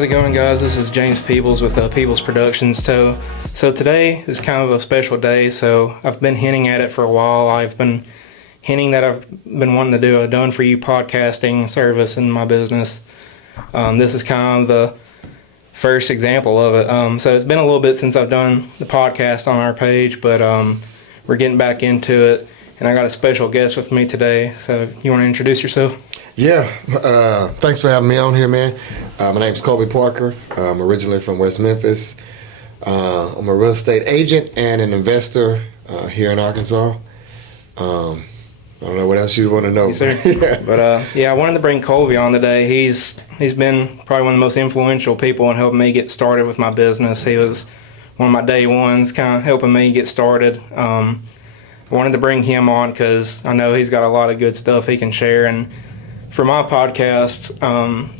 how's it going, guys? This is James Peebles with Peebles Productions. So today is kind of a special day. So I've been hinting at it for a while. I've been hinting that I've been wanting to do a done for you podcasting service in my business. This is kind of the first example of it. So it's been a little bit since I've done the podcast on our page, but we're getting back into it. And I got a special guest with me today. So you want to introduce yourself? Yeah, thanks for having me on here, man. My name's Colby Parker. I'm originally from West Memphis. I'm a real estate agent and an investor here in Arkansas. I don't know what else you want to know. Yes, sir. Yeah. But I wanted to bring Colby on today. He's been probably one of the most influential people in helping me get started with my business. He was one of my day ones, kind of helping me get started. I wanted to bring him on because I know he's got a lot of good stuff he can share. And for my podcast,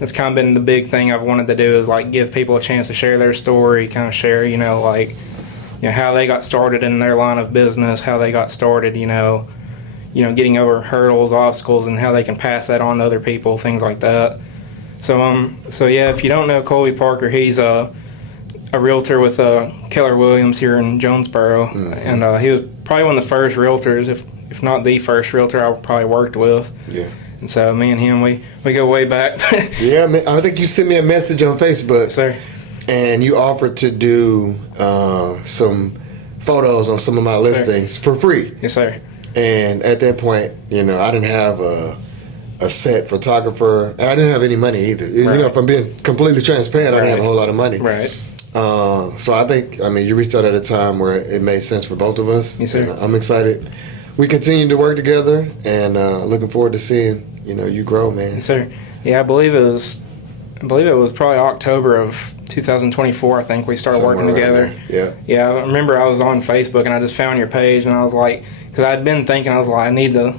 it's kind of been the big thing I've wanted to do is like give people a chance to share their story, kind of share, how they got started in their line of business, how they got started, getting over hurdles, obstacles, and how they can pass that on to other people, things like that. So yeah, if you don't know Colby Parker, he's a realtor with Keller Williams here in Jonesboro, and he was probably one of the first realtors, if not the first realtor I probably worked with. Yeah. And so me and him, we go way back. Yeah, man, I think you sent me a message on Facebook. Yes, sir. And you offered to do some photos on some of my listings for free. Yes, sir. And at that point, I didn't have a set photographer, and I didn't have any money either. Right. If I'm being completely transparent, I didn't have a whole lot of money. Right. So I think, you reached out at a time where it made sense for both of us. Yes, sir. And I'm excited. We continue to work together, and looking forward to seeing you grow, man. Yes, sir. Yeah, I believe it was probably October of 2024. I think we started Somewhere working together. around there. Yeah, I remember I was on Facebook and I just found your page and I was like, because I'd been thinking, I was like, I need to,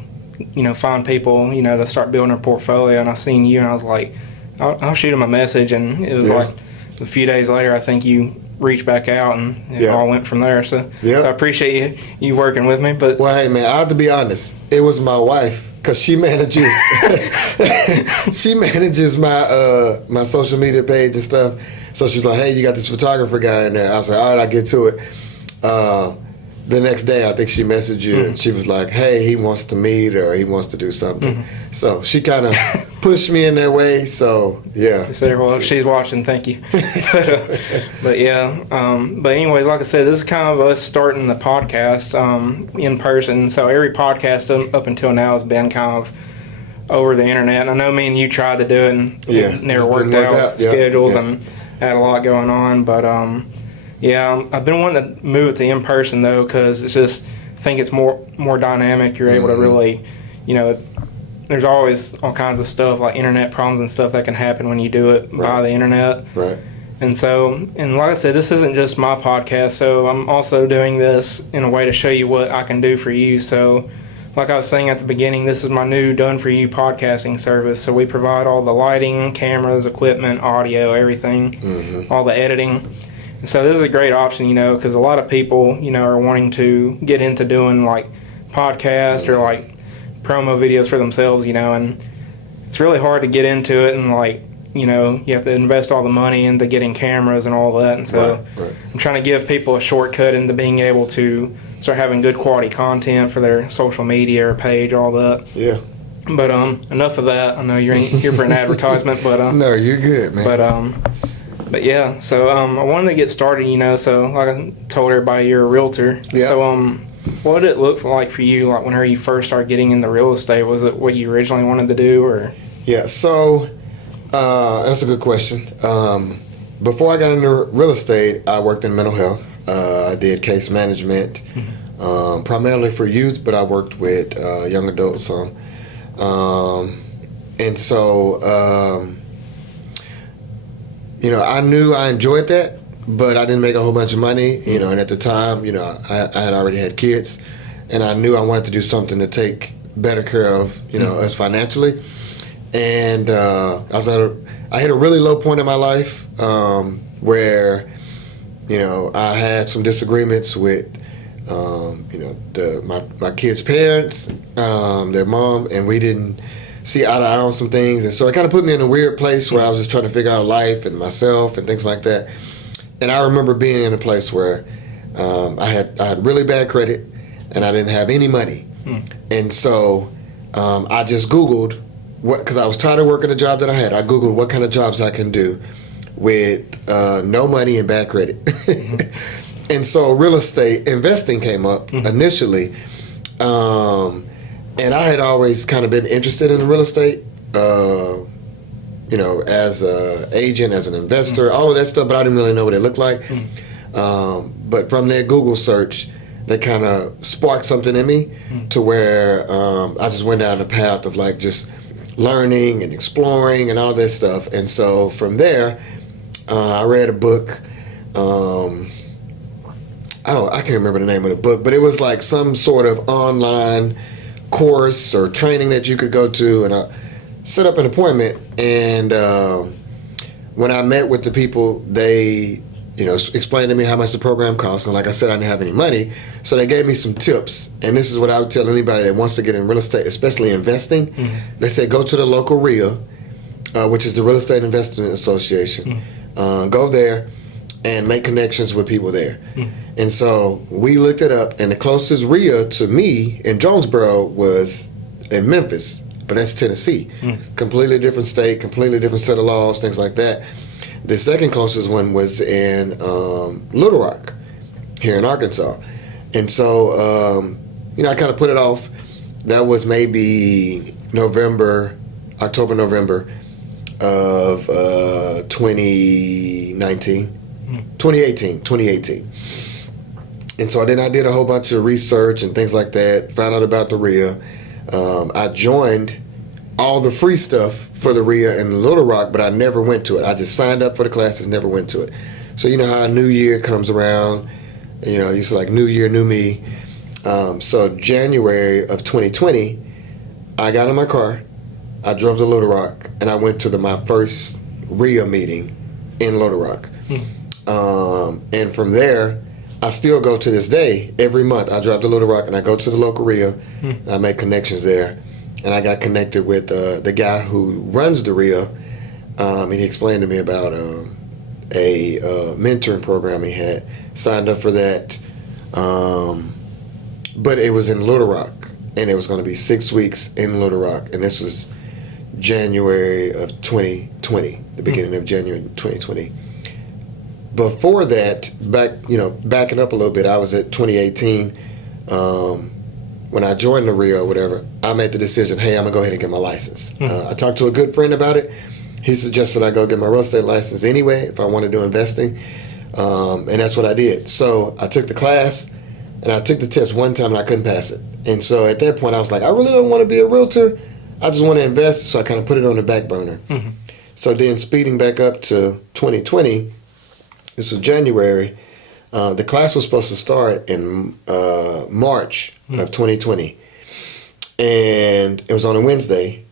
find people, to start building a portfolio. And I seen you and I was like, I'll shoot him a message. And it was like a few days later, I think you reached back out and it all went from there. So I appreciate you working with me. But well, hey man, I have to be honest. It was my wife, because she manages my social media page and stuff. So she's like, hey, you got this photographer guy in there. I was like, all right, I'll get to it. The next day, I think she messaged you, and she was like, hey, he wants to meet or he wants to do something. So she kind of pushed me in that way. So, yeah. Well, if she's watching, thank you. But anyways, like I said, this is kind of us starting the podcast in person. So every podcast up until now has been kind of over the internet. And I know me and you tried to do it and it never worked out. Schedules and had a lot going on. But I've been wanting to move it to in person though, because it's just, I think it's more dynamic. You're able to really, there's always all kinds of stuff like internet problems and stuff that can happen when you do it by the internet. Right. And so, and like I said, this isn't just my podcast, so I'm also doing this in a way to show you what I can do for you. So, like I was saying at the beginning, this is my new done for you podcasting service. So we provide all the lighting, cameras, equipment, audio, everything, all the editing. And so this is a great option, because a lot of people, are wanting to get into doing like podcasts or like promo videos for themselves, and it's really hard to get into it and like, you have to invest all the money into getting cameras and all that. And so I'm trying to give people a shortcut into being able to start having good quality content for their social media or page, all that. Yeah. But enough of that. I know you're here for an advertisement, but no, you're good, man. But yeah, so I wanted to get started, so like I told everybody, you're a realtor. Yeah. So what did it look like for you, like whenever you first started getting into real estate? Was it what you originally wanted to do, or? Yeah, so that's a good question. Before I got into real estate, I worked in mental health. I did case management, primarily for youth, but I worked with young adults some. And so, I knew I enjoyed that, but I didn't make a whole bunch of money, and at the time, I had already had kids, and I knew I wanted to do something to take better care of, us financially. And I hit a really low point in my life where, I had some disagreements with, my kids' parents, their mom, and we didn't see eye to eye on some things. And so it kind of put me in a weird place where I was just trying to figure out life and myself and things like that. And I remember being in a place where I had really bad credit and I didn't have any money. And so I just Googled, because I was tired of working the job that I had. I Googled what kind of jobs I can do with no money and bad credit. And so real estate investing came up initially. And I had always kind of been interested in real estate, as an agent, as an investor, all of that stuff, but I didn't really know what it looked like. But from that Google search, that kind of sparked something in me to where I just went down the path of like just learning and exploring and all this stuff. And so from there, I read a book. I can't remember the name of the book, but it was like some sort of online course or training that you could go to, and I set up an appointment. And when I met with the people, they explained to me how much the program cost, and like I said, I didn't have any money, so they gave me some tips. And this is what I would tell anybody that wants to get in real estate, especially investing. They say go to the local RIA, which is the Real Estate Investment Association. Go there and make connections with people there. And so we looked it up, and the closest RIA to me in Jonesboro was in Memphis, but that's Tennessee. Completely different state, completely different set of laws, things like that. The second closest one was in Little Rock, here in Arkansas. And so, I kind of put it off. That was maybe October, November of 2018. And so then I did a whole bunch of research and things like that, found out about the RIA. I joined all the free stuff for the RIA in Little Rock, but I never went to it. I just signed up for the classes, never went to it. So you know how a new year comes around, you say like new year, new me. So January of 2020, I got in my car, I drove to Little Rock, and I went to my first RIA meeting in Little Rock. And from there, I still go to this day. Every month I drive to Little Rock and I go to the local RIA. I make connections there. And I got connected with the guy who runs the RIA. And he explained to me about a mentoring program he had. Signed up for that. But it was in Little Rock. And it was going to be 6 weeks in Little Rock. And this was January of 2020, the beginning of January 2020. Before that, backing up a little bit, I was at 2018. When I joined the RIA or whatever, I made the decision, hey, I'm going to go ahead and get my license. I talked to a good friend about it. He suggested I go get my real estate license anyway if I want to do investing. And that's what I did. So I took the class, and I took the test one time, and I couldn't pass it. And so at that point, I was like, I really don't want to be a realtor. I just want to invest, so I kind of put it on the back burner. So then speeding back up to 2020, this was January. The class was supposed to start in March of 2020. And it was on a Wednesday.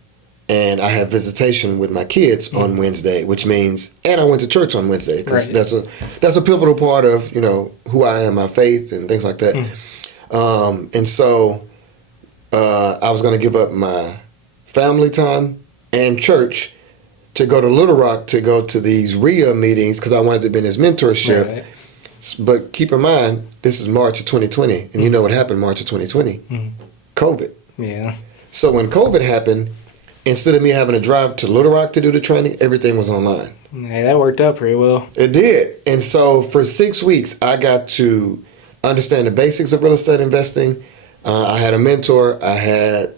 And I had visitation with my kids on Wednesday, which means, and I went to church on Wednesday. Right. That's a pivotal part of, who I am, my faith and things like that. And so I was going to give up my family time and church to go to Little Rock to go to these RIA meetings because I wanted to be in his mentorship. Right. But keep in mind, this is March of 2020, and you know what happened March of 2020? COVID. Yeah. So when COVID happened, instead of me having to drive to Little Rock to do the training, everything was online. Hey, that worked out pretty well. It did. And so for 6 weeks, I got to understand the basics of real estate investing. I had a mentor. I had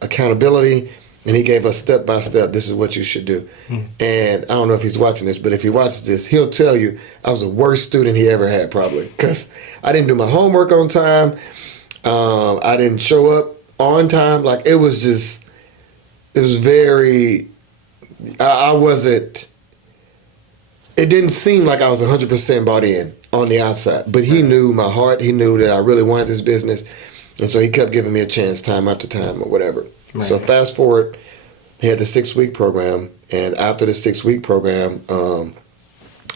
accountability. And he gave us step by step, this is what you should do. And I don't know if he's watching this, but if he watches this, he'll tell you I was the worst student he ever had probably. Because I didn't do my homework on time. I didn't show up on time. Like it was very, I wasn't, it didn't seem like I was 100% bought in on the outside. But he knew my heart. He knew that I really wanted this business. And so he kept giving me a chance time after time or whatever. Right. So fast forward, he had the 6-week program, and after the 6-week program,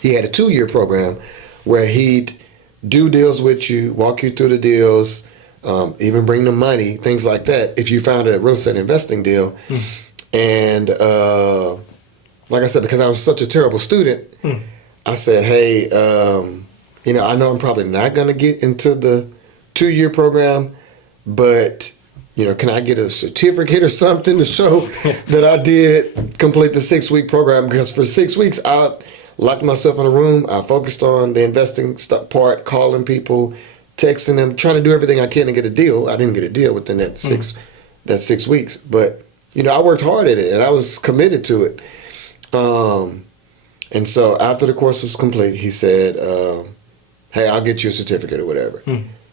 he had a 2-year program where he'd do deals with you, walk you through the deals, even bring them money, things like that, if you found a real estate investing deal. And like I said, because I was such a terrible student, I said, hey, I know I'm probably not going to get into the 2-year program, but, can I get a certificate or something to show that I did complete the 6-week program? Because for 6 weeks, I locked myself in a room. I focused on the investing part, calling people, texting them, trying to do everything I can to get a deal. I didn't get a deal within that 6 weeks, but I worked hard at it and I was committed to it. And so after the course was complete, he said, "Hey, I'll get you a certificate or whatever."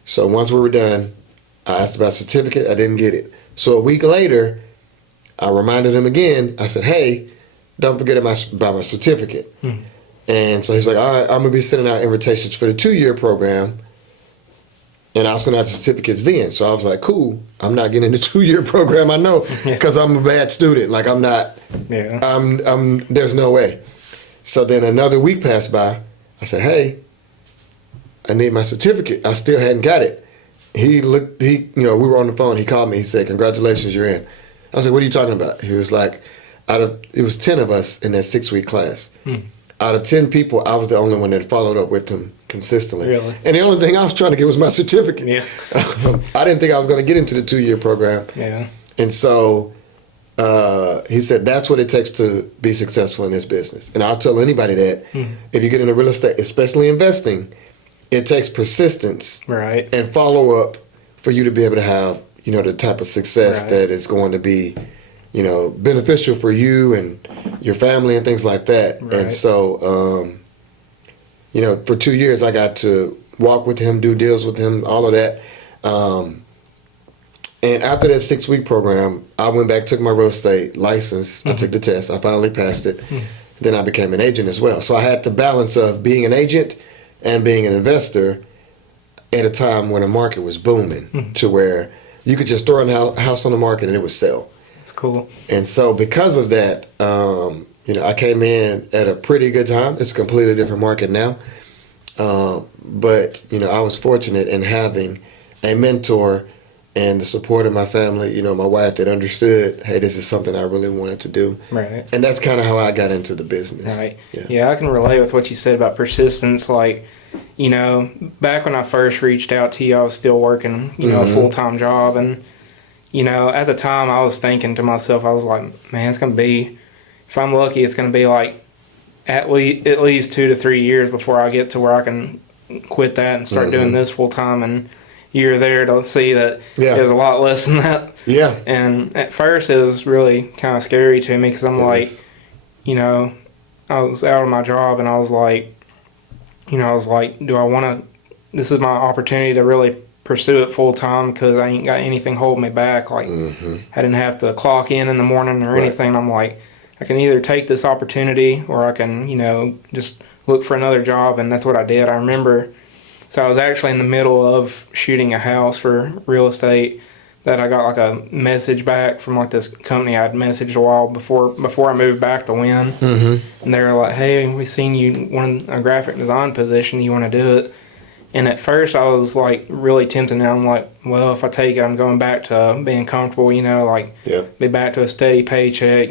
So once we were done, I asked about a certificate. I didn't get it. So a week later, I reminded him again. I said, "Hey, don't forget about my certificate." And so he's like, "All right, I'm gonna be sending out invitations for the 2-year program, and I'll send out the certificates then." So I was like, "Cool. I'm not getting the 2-year program. I know, because I'm a bad student. Like I'm not. Yeah. I'm. There's no way." So then another week passed by. I said, "Hey, I need my certificate." I still hadn't got it. He looked. We were on the phone. He called me. He said, "Congratulations, you're in." I was like, "What are you talking about?" He was like, it was 10 of us in that 6-week class. Out of 10 people, I was the only one that followed up with him consistently. Really? And the only thing I was trying to get was my certificate. Yeah. I didn't think I was going to get into the 2-year program. Yeah. And so he said, that's what it takes to be successful in this business. And I'll tell anybody that if you get into real estate, especially investing, it takes persistence Right. and follow up for you to be able to have, the type of success Right. that is going to be, beneficial for you and your family and things like that. Right. And so, for 2 years, I got to walk with him, do deals with him, all of that. And after that 6-week program, I went back, took my real estate license. I took the test. I finally passed it. Then I became an agent as well. So I had the balance of being an agent and being an investor at a time when the market was booming to where you could just throw a house on the market and it would sell. That's cool. And so because of that, I came in at a pretty good time. It's a completely different market now. But, I was fortunate in having a mentor and the support of my family, my wife that understood, hey, this is something I really wanted to do. Right. And that's kind of how I got into the business. Right. Yeah, I can relate with what you said about persistence. Like, back when I first reached out to you, I was still working, a full-time job. And, at the time I was thinking to myself, I was like, man, it's going to be, if I'm lucky, it's going to be like at least 2 to 3 years before I get to where I can quit that and start doing this full-time. And you're there to see that it was a lot less than that. Yeah. And at first it was really kind of scary to me because I'm I was out of my job and I was like, do I want to, this is my opportunity to really pursue it full time because I ain't got anything holding me back. Like I didn't have to clock in the morning or anything. I'm like, I can either take this opportunity or I can, just look for another job. And that's what I did. I remember, so I was actually in the middle of shooting a house for real estate that I got like a message back from like this company I'd messaged a while before I moved back to Win. And they were like, hey, we seen you want a graphic design position, you want to do it? And at first I was like really tempted, and I'm like, well, if I take it, I'm going back to being comfortable, be back to a steady paycheck,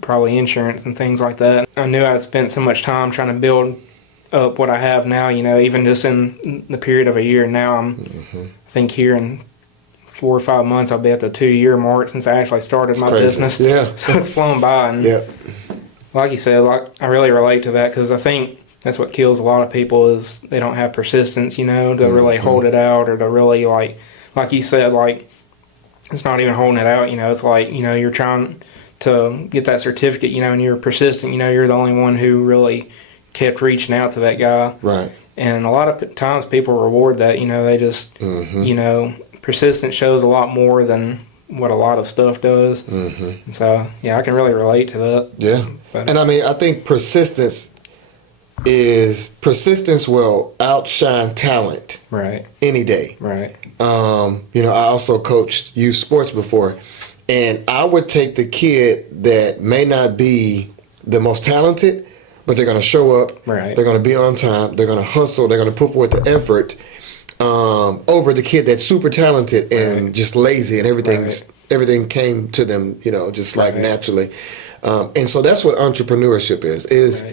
probably insurance and things like that. I knew I'd spent so much time trying to build up what I have now, even just in the period of a year. Now I think here in 4 or 5 months I'll be at the 2-year mark since I actually started my business. Yeah. So it's flown by, and like you said, I really relate to that because I think that's what kills a lot of people is they don't have persistence, to really hold it out, or to really like you said, like it's not even holding it out, it's like, you're trying to get that certificate, and you're persistent, you're the only one who really kept reaching out to that guy. Right. And a lot of times people reward that, they just, persistence shows a lot more than what a lot of stuff does. And so, I can really relate to that. Yeah. But, and I mean, I think persistence will outshine talent. Right. Any day. Right. I also coached youth sports before, and I would take the kid that may not be the most talented, but they're going to show up. Right. They're going to be on time. They're going to hustle. They're going to put forth the effort. over the kid that's super talented and just lazy and everything came to them, just like naturally. And so that's what entrepreneurship is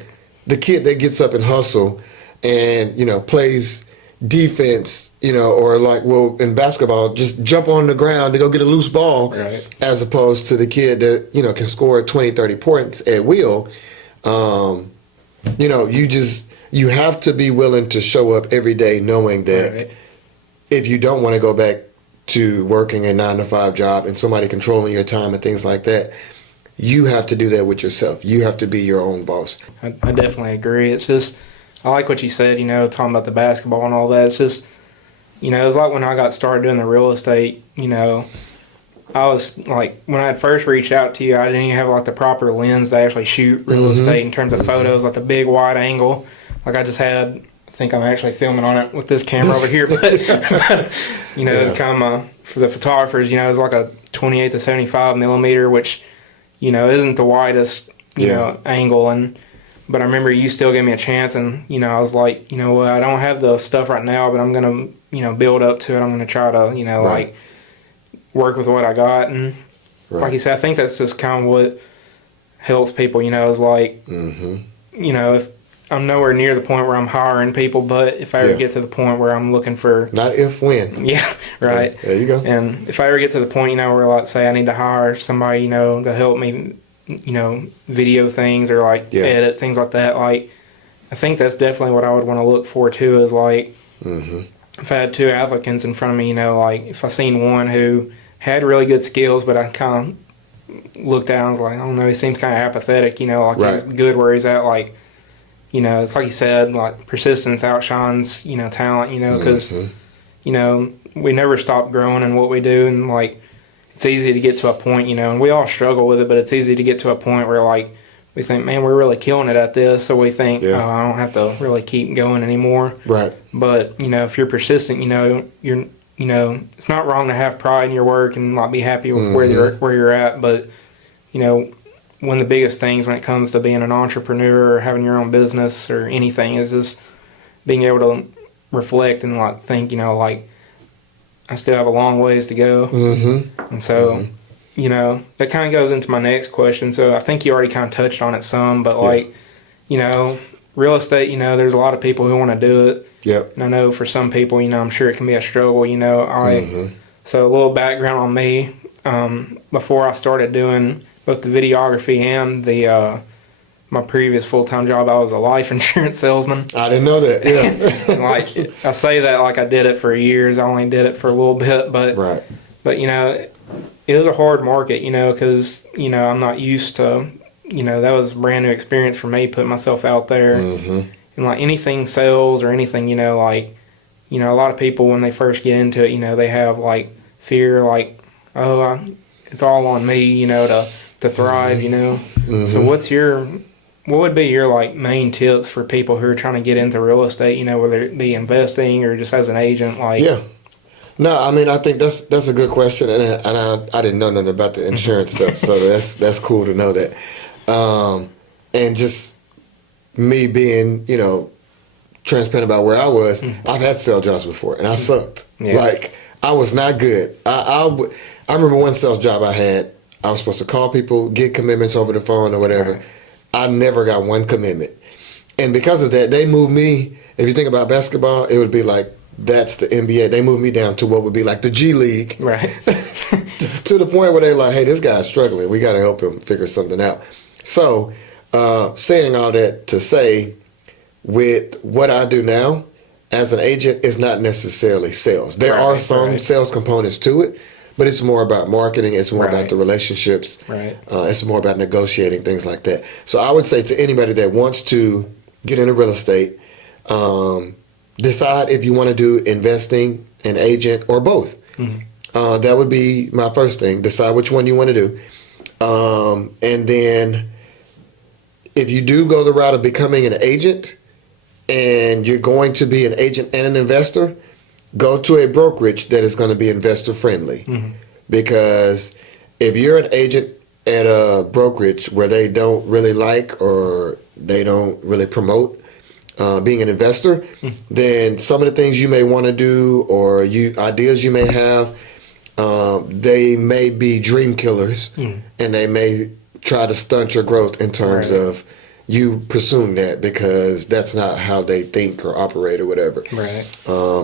the kid that gets up and hustle and, plays defense, or like, well, in basketball, just jump on the ground to go get a loose ball, as opposed to the kid that, can score 20, 30 points at will. You have to be willing to show up every day knowing that if you don't want to go back to working a 9-to-5 job and somebody controlling your time and things like that, you have to do that with yourself. You have to be your own boss. I definitely agree. It's just, I like what you said, talking about the basketball and all that. It's just, it's like when I got started doing the real estate, I was like, when I first reached out to you, I didn't even have like the proper lens to actually shoot real estate in terms of photos, like the big wide angle. Like I just had, I think I'm actually filming on it with this camera over here, but it's kind of for the photographers, it's like a 28 to 75 millimeter, which, isn't the widest, angle. But I remember you still gave me a chance, and, I was like, well, I don't have the stuff right now, but I'm going to, build up to it. I'm going to try to, like work with what I got. And like you said, I think that's just kind of what helps people, is like, if I'm nowhere near the point where I'm hiring people, but if I ever get to the point where I'm looking for... Not if, when. Yeah, right. There you go. And if I ever get to the point, where, like, say I need to hire somebody, to help me, video things or, like, edit, things like that, like, I think that's definitely what I would want to look for, too, is, like, if I had 2 applicants in front of me, like, if I seen one who had really good skills, but I kind of looked at him and was like, I don't know, he seems kind of apathetic, like, he's good where he's at, like, it's like you said, like persistence outshines, talent, because, we never stop growing in what we do. And like, it's easy to get to a point, and we all struggle with it, but it's easy to get to a point where like, we think, man, we're really killing it at this. So we think, oh, I don't have to really keep going anymore. Right. But, if you're persistent, you're, it's not wrong to have pride in your work and like be happy with where you're at. But, one of the biggest things when it comes to being an entrepreneur or having your own business or anything is just being able to reflect and like think, like I still have a long ways to go. And so, that kind of goes into my next question. So I think you already kind of touched on it some, but like, real estate, there's a lot of people who want to do it. Yep. And I know for some people, I'm sure it can be a struggle, So a little background on me, before I started doing both the videography and the my previous full-time job, I was a life insurance salesman. I didn't know that. Yeah. And like I say that like I did it for years. I only did it for a little bit, but it was a hard market, because I'm not used to, that was a brand new experience for me, putting myself out there, and like anything sales or anything, like a lot of people when they first get into it, they have like fear, like it's all on me, to thrive, So what would be your like main tips for people who are trying to get into real estate, whether it be investing or just as an agent? Like, no, I mean, I think that's a good question, and I didn't know nothing about the insurance stuff, so that's cool to know that. And just me being, transparent about where I was, I've had sales jobs before, and I sucked. Yeah. Like, I was not good. I remember one sales job I had. I was supposed to call people, get commitments over the phone or whatever. Right. I never got one commitment. And because of that, they moved me, if you think about basketball, it would be like, that's the NBA. They moved me down to what would be like the G League. Right. to the point where they're like, hey, this guy's struggling. We got to help him figure something out. So saying all that to say, with what I do now as an agent, is not necessarily sales. There are some sales components to it, but it's more about marketing. It's more about the relationships. Right. It's more about negotiating, things like that. So I would say to anybody that wants to get into real estate, decide if you want to do investing, an agent, or both. That would be my first thing. Decide which one you want to do. And then if you do go the route of becoming an agent and you're going to be an agent and an investor, go to a brokerage that is going to be investor friendly. Because if you're an agent at a brokerage where they don't really like or they don't really promote being an investor, then some of the things you may want to do or ideas you may have, they may be dream killers, and they may try to stunt your growth in terms of you pursuing that, because that's not how they think or operate or whatever. Right.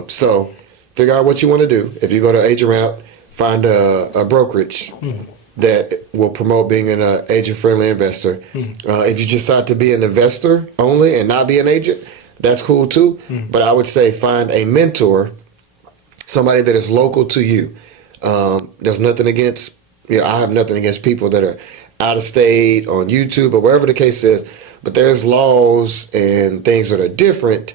So figure out what you want to do. If you go to agent route, find a brokerage that will promote being an agent-friendly investor. If you decide to be an investor only and not be an agent, that's cool too. But I would say find a mentor, somebody that is local to you. There's nothing against, I have nothing against people that are out of state, on YouTube, or wherever the case is, but there's laws and things that are different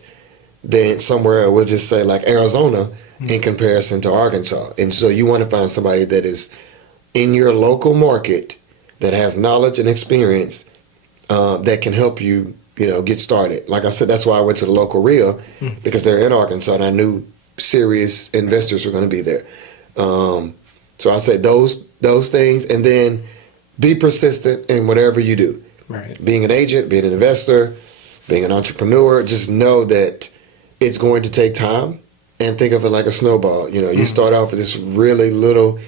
than somewhere, we'll just say like Arizona, in comparison to Arkansas. And so you want to find somebody that is in your local market, that has knowledge and experience, that can help you, get started. Like I said, that's why I went to the local RIA, because they're in Arkansas, and I knew serious investors were going to be there. So I'd say those things, and then be persistent in whatever you do. Right. Being an agent, being an investor, being an entrepreneur, just know that it's going to take time, and think of it like a snowball. You start off with this really little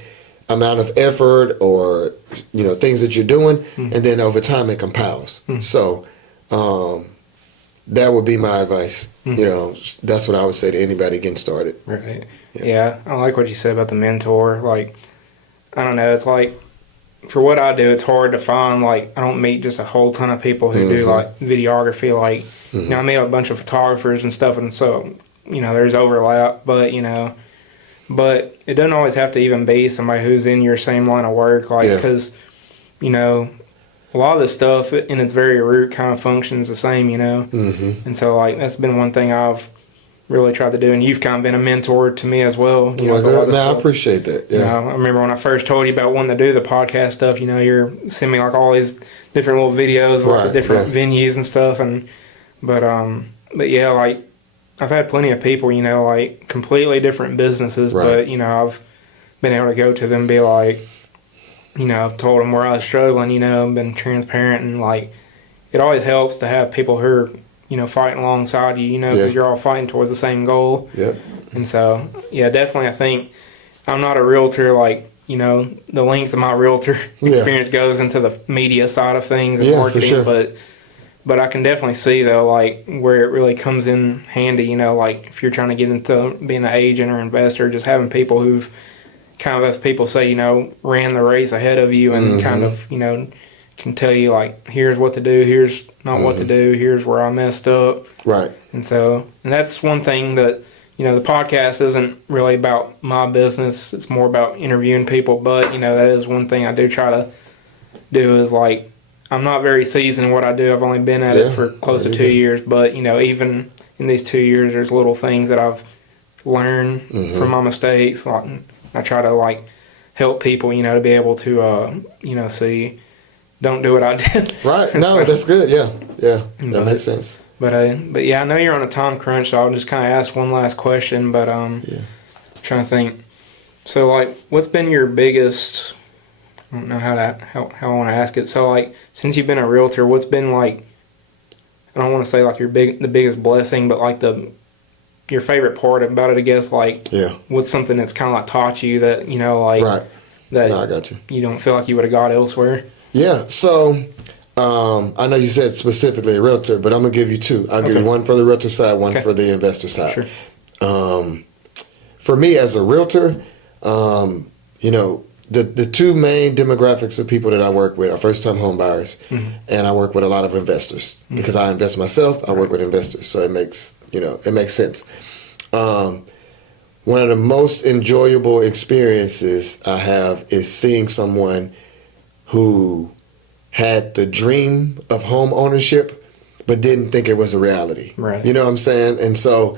amount of effort or, things that you're doing, and then over time it compounds. So that would be my advice. That's what I would say to anybody getting started. Right. Yeah, I like what you said about the mentor. Like, I don't know, it's like, for what I do, it's hard to find, like, I don't meet just a whole ton of people who do, like, videography. Like, I meet a bunch of photographers and stuff, and so, there's overlap, but it doesn't always have to even be somebody who's in your same line of work, like, because, a lot of this stuff, in its very root, kind of functions the same, and so, like, that's been one thing I've really tried to do, and you've kind of been a mentor to me as well. Man, I appreciate that. Yeah. I remember when I first told you about wanting to do the podcast stuff, you're sending me like all these different little videos of like the different venues and stuff, but yeah, like I've had plenty of people, like completely different businesses, but I've been able to go to them and be like, I've told them where I was struggling, I've been transparent, and like it always helps to have people who are fighting alongside you, because you're all fighting towards the same goal. Yep. And so, yeah, definitely, I think I'm not a realtor, like, the length of my realtor experience goes into the media side of things and marketing, for sure. But I can definitely see, though, like, where it really comes in handy, like, if you're trying to get into being an agent or investor, just having people who've kind of, as people say, ran the race ahead of you and kind of, can tell you, like, here's what to do, here's not what to do, here's where I messed up. Right. And that's one thing that, the podcast isn't really about my business. It's more about interviewing people. But, that is one thing I do try to do is, like, I'm not very seasoned in what I do. I've only been at it for close to 2 years. But, even in these 2 years, there's little things that I've learned from my mistakes. Like, I try to, like, help people, to be able to, see, don't do what I did. Right. No, that's good. Yeah. That makes sense. But yeah, I know you're on a time crunch, so I'll just kind of ask one last question. But trying to think. So, like, what's been your biggest? I don't know how I want to ask it. So, like, since you've been a realtor, what's been like? I don't want to say like the biggest blessing, but like your favorite part about it, I guess. Like, what's something that's kind of like taught you that that I got you. You don't feel like you would have got elsewhere. Yeah. So. I know you said specifically a realtor, but I'm going to give you two. I'll give you one for the realtor side, one for the investor side. Sure. For me as a realtor, the two main demographics of people that I work with are first-time home buyers, and I work with a lot of investors. Because I invest myself, I work with investors, so it makes sense. One of the most enjoyable experiences I have is seeing someone who had the dream of home ownership, but didn't think it was a reality. Right. You know what I'm saying? And so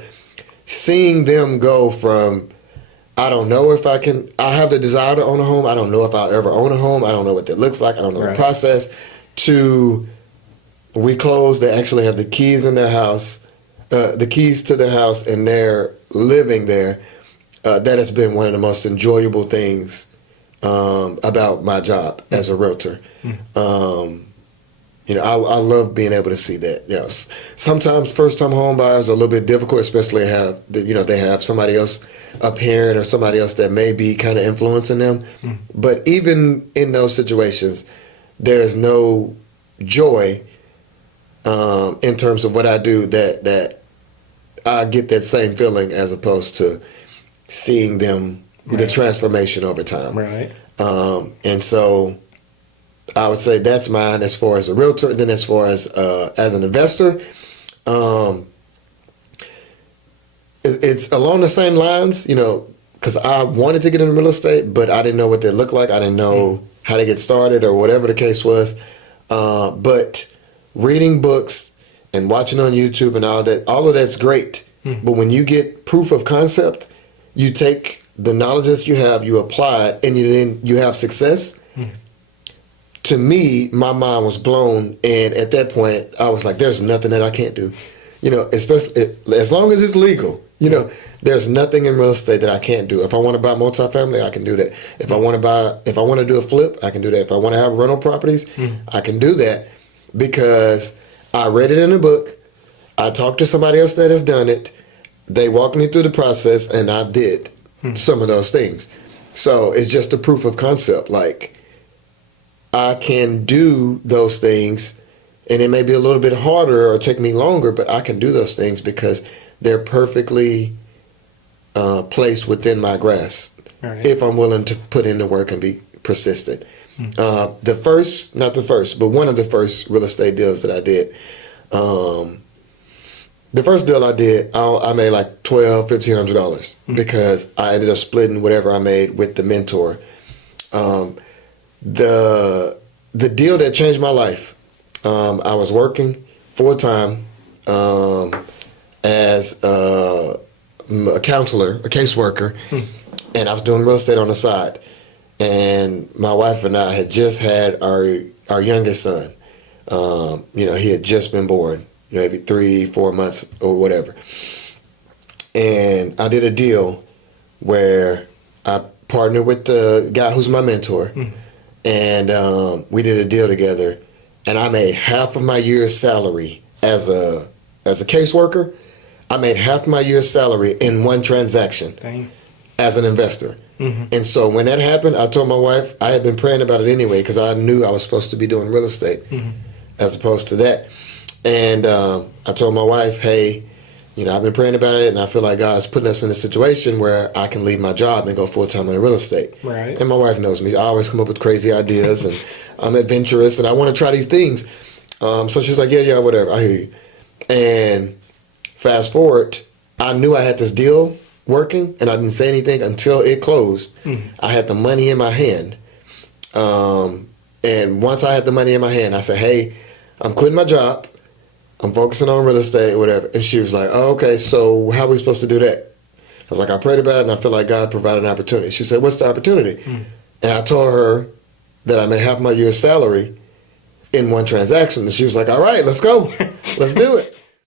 seeing them go from, I don't know if I have the desire to own a home. I don't know if I'll ever own a home. I don't know what that looks like. I don't know the process. To we close, they actually have the keys in their house, the keys to their house, and they're living there. That has been one of the most enjoyable things about my job as a realtor. I love being able to see that. Sometimes first-time home buyers are a little bit difficult, especially they have somebody else, a parent or somebody else that may be kind of influencing them. But even in those situations, there is no joy in terms of what I do that I get that same feeling as opposed to seeing them, the transformation over time. Right. And so I would say that's mine as far as a realtor. Then as far as an investor, it's along the same lines, because I wanted to get into real estate, but I didn't know what they looked like. I didn't know how to get started or whatever the case was. But reading books and watching on YouTube and all of that's great. But when you get proof of concept, you take the knowledge that you have, you apply it, and then you have success. To me, my mind was blown, and at that point, I was like, "There's nothing that I can't do," especially as long as it's legal. There's nothing in real estate that I can't do. If I want to buy multifamily, I can do that. If I want to do a flip, I can do that. If I want to have rental properties, I can do that because I read it in a book. I talked to somebody else that has done it. They walked me through the process, and I did some of those things. So it's just a proof of concept, like. I can do those things, and it may be a little bit harder or take me longer, but I can do those things because they're perfectly placed within my grasp. Right. If I'm willing to put in the work and be persistent. Not the first, but one of the first real estate deals that I did. The first deal I did, I made like $1,200-$1,500 because I ended up splitting whatever I made with the mentor. The deal that changed my life, I was working full-time as a counselor, a caseworker, and I was doing real estate on the side. And my wife and I had just had our youngest son. He had just been born, maybe 3-4 months or whatever. And I did a deal where I partnered with the guy who's my mentor. And we did a deal together, and I made half of my year's salary as a caseworker. I made half my year's salary in one transaction. Dang. As an investor. And so when that happened, I told my wife, I had been praying about it anyway because I knew I was supposed to be doing real estate as opposed to that. And I told my wife, hey, I've been praying about it, and I feel like God's putting us in a situation where I can leave my job and go full-time into real estate. Right. And my wife knows me. I always come up with crazy ideas, and I'm adventurous, and I want to try these things. So she's like, yeah, whatever. I hear you. And fast forward, I knew I had this deal working, and I didn't say anything until it closed. I had the money in my hand. And once I had the money in my hand, I said, hey, I'm quitting my job. I'm focusing on real estate or whatever. And she was like, oh, okay, so how are we supposed to do that? I was like, I prayed about it, and I feel like God provided an opportunity. She said, what's the opportunity? And I told her that I made half my year's salary in one transaction. And she was like, all right, let's go. Let's do it.